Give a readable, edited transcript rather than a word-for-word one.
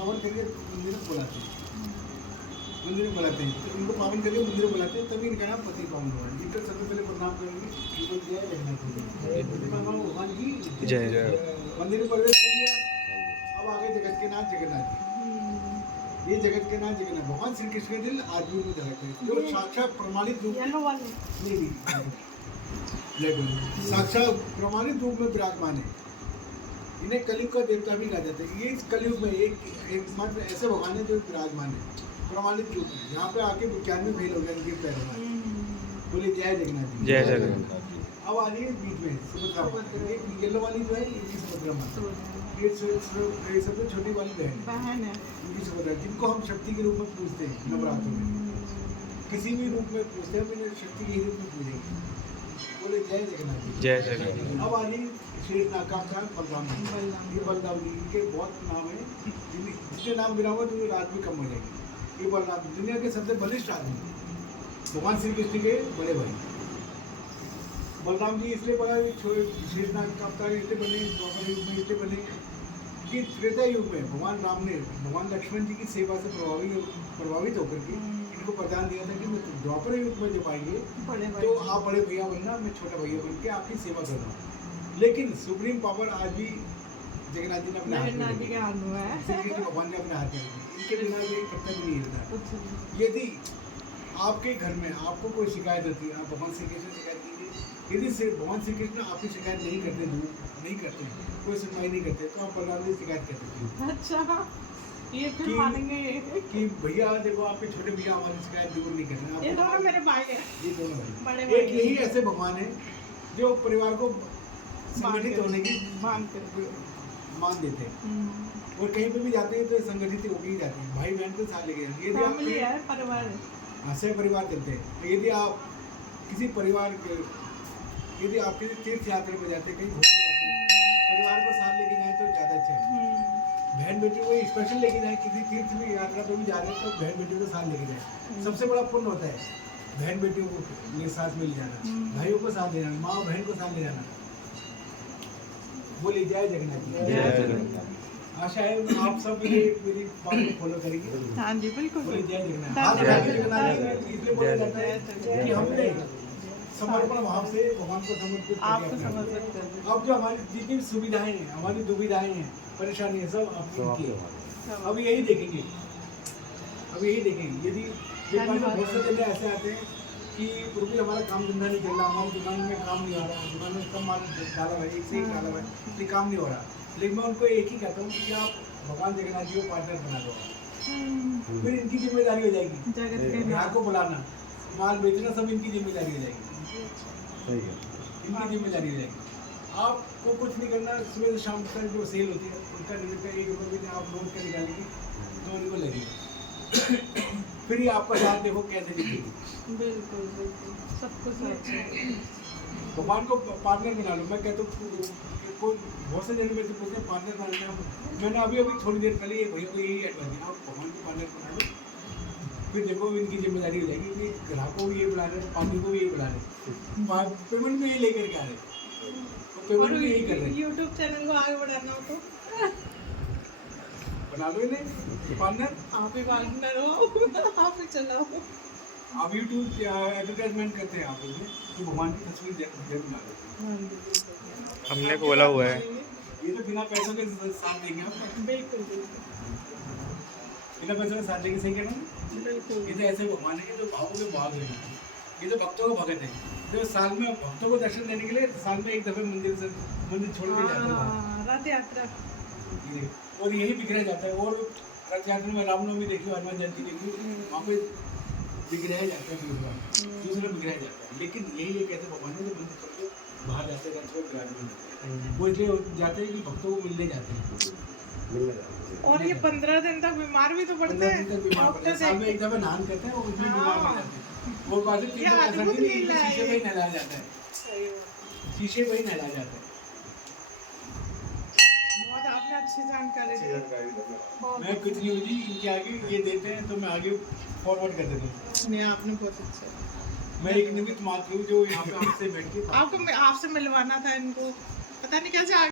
पावन करके मंदिर में बुलाते हैं, मंदिर में बुलाते हैं, तो इनको पावन करके मंदिर में बुलाते हैं, तभी इनका नाम पति पावन हुआ। इनका सबसे पहले प्रणाम करेंगे, इनको जय जगन्नाथ जी, भगवान की जय जय। मंदिर में प्रवेश कर लिया। अब आगे जगत के नाथ जगन्नाथ जी, ये जगत के नाथ जगन्नाथ भगवान श्री कृष्ण के दिल आदमी में झलकते हैं, जो साक्षात प्रमाणित रूप नहीं साक्षात प्रमाणित रूप में विराजमान है। इन्हें कलयुग का देवता भी कहा जाता है। ये इस कलयुग में एक मात्र ऐसे भगवान है जो विराजमान है प्रमाणित रूप में। यहाँ पे आके विज्ञान में फेल हो गया इनके पैरों में। बोले जय जगन्नाथ जी, जय जगन्नाथ। अब आ रही है बीच में सुभद्रा माता, ये येलो वाली जो है इनकी सुभद्रा माता, ये सबसे छोटी वाली बहन है इनकी सुभद्रा, जिनको हम शक्ति के रूप में पूजते हैं नवरात्रों में, किसी भी रूप में पूजते हैं, इन्हें शक्ति के रूप में पूजेंगे। बोले जय जगन्नाथ जी, जय जगन्नाथ। अब आ रही शेरनाग का बलराम जी, ये बलराम जी, इनके बहुत नाम है, जिसके नाम बिना हुआ तो रात भी कम हो जाएगी। ये बलराम दुनिया के सबसे बलिष्ठ आदमी, भगवान श्री कृष्ण के बड़े भाई बलराम जी इसलिए बड़ा शेरनाग का अवतार इसलिए बने, द्वापर युग में इसलिए बने कि त्रेता युग में भगवान राम ने भगवान लक्ष्मण जी की सेवा से प्रभावित होकर के इनको वरदान दिया था कि मैं द्वापर युग में जब आएंगे तो आप बड़े भैया बनना, मैं छोटा भैया बन के आपकी सेवा करूँगा। लेकिन सुप्रीम पावर आज भी जगन्नाथ जी ने अपने हाथ में है, श्री कृष्ण भगवान ने अपने हाथ में रखी, इनके बिना ये कर्तव्य नहीं होता। यदि आपके घर में आपको कोई शिकायत होती है, आप भगवान श्री कृष्ण शिकायत कीजिए। यदि सिर्फ भगवान श्री कृष्ण आपकी शिकायत नहीं करते, कोई सुनवाई नहीं करते, तो आप बलराम जी शिकायत कर सकते हैं। अच्छा, ये फिर मानेंगे कि भैया देखो आपके छोटे भैया हमारी शिकायत दूर नहीं कर रहे। ये दोनों मेरे भाई हैं, ये दोनों बड़े भाई, एक यही ऐसे भगवान है जो परिवार को संगठित होने की मान देते हैं, और कहीं पे भी जाते हैं तो संगठित होकर ही जाते हैं, भाई बहन को साथ लेके जाते हैं। फैमिली है, परिवार है, ऐसे परिवार चलते हैं। यदि आप किसी परिवार के, यदि आप किसी तीर्थ यात्रा में जाते हैं, कहीं घूमने जाते हैं, परिवार को साथ लेके जाए तो ज़्यादा अच्छा है। बहन बेटी को स्पेशल लेके जाए, किसी तीर्थ में यात्रा पे भी जा रहे हैं तो बहन बेटी को साथ लेके जाए, सबसे बड़ा पुण्य होता है बहन बेटियों को साथ मिल जाना, भाइयों को साथ ले जाना, माँ बहन को साथ ले जाना। बोलिए जय जगन्नाथ जी, जय जगन्नाथ। आशा है आप सब मेरी बात को फॉलो करेंगे। हाँ जी बिल्कुल। बोलिए जय जगन्नाथ। इसलिए बोला जाता है कि हमने समर्पण भाव से भगवान को समर्पित आपको समर्पित कर दें। अब जो हमारी जितनी सुविधाएं हैं, हमारी दुविधाएं हैं, परेशानी है, सब आपकी अब यही देखेंगे, अब यही देखेंगे। यदि बहुत से दिन ऐसे आते हैं कि प्रभु हमारा काम धंधा नहीं चल रहा, हमारी दुकान में काम नहीं आ रहा, दुकान में कम माल डाला हुआ है, एक से एक डाला हुआ है, इसलिए काम नहीं हो रहा। लेकिन मैं उनको एक ही कहता हूँ कि आप भगवान जगन्नाथ जी को पार्टनर बना दो, फिर इनकी जिम्मेदारी हो जाएगी, ग्राहक को बुलाना, माल बेचना, सब इनकी जिम्मेदारी हो जाएगी, इनकी जिम्मेदारी हो जाएगी। आपको कुछ नहीं करना, सुबह से शाम तक जो सेल होती है उनका ₹1 भी आप नोट कर निकालेंगे तो उनको लगेगा, फिर ये आपका साथ देखो कैसे निकलेगी। बिल्कुल बिल्कुल, सब कुछ अच्छा। भगवान को पार्टनर बना लो। मैं कहता हूँ कोई बहुत से जगह में से पूछते हैं पार्टनर बनाना, मैंने अभी थोड़ी देर पहले भैया को यही एडवाइस दिया, आप भगवान को पार्टनर बना लो, फिर देखो इनकी जिम्मेदारी हो जाएगी कि ग्राहकों को ये बुला रहे, पार्टनर को भी यही बुला रहे, पेमेंट में ये लेकर के आ रहे, पेमेंट में यही कर रहे हैं। यूट्यूब चैनल को आगे बढ़ाना हो तो बना लो इन्हें पार्टनर, आप ही पार्टनर हो, आप ही चलाओ। आप यूट्यूब एडवर्टाइजमेंट करते हैं आप लोग कि भगवान की तस्वीर जरूर बना लो। हमने बोला हुआ है, ये तो बिना पैसों के साथ देंगे आप, बिल्कुल बिल्कुल, बिना पैसों के साथ देंगे, सही कह रहा हूँ। बिल्कुल ये तो ऐसे भगवान है जो भावों के भाग है, ये तो भक्तों को भगत है, जो साल में भक्तों को दर्शन देने के लिए साल में एक दफे मंदिर छोड़ के जाता है, रथ यात्रा, और यही बिखरा जाता है। और रथ यात्रा में रामनवमी देखियो, हनुमान जयंती देखियो, वहाँ पे बिगड़ाया जाता है, दूसरा बिगड़ाया जाता है। लेकिन यही एक ऐसे भगवान है जो मंदिर छोड़ के बाहर जाते हैं, रथ छोड़ के वो इसलिए जाते हैं कि भक्तों को मिलने जाते हैं। और ये 15 दिन तक बीमार भी तो पड़ते हैं, साल में एक दफे नहान करते हैं, वो उसमें बीमार हो जाते हैं। वो बात है शीशे में ही नहलाया जाता है, शीशे में ही नहलाया जाता है। बहुत आपने अच्छी जानकारी दी। मैं कुछ नहीं हुई जी, इनके आगे ये देते हैं तो मैं आगे फॉरवर्ड कर देता हूँ। नहीं आपने बहुत अच्छा, मैं एक निमित्त मात्र हूँ जो यहाँ पे आपसे बैठ के आपको आपसे मिलवाना था इनको, पता नहीं कैसे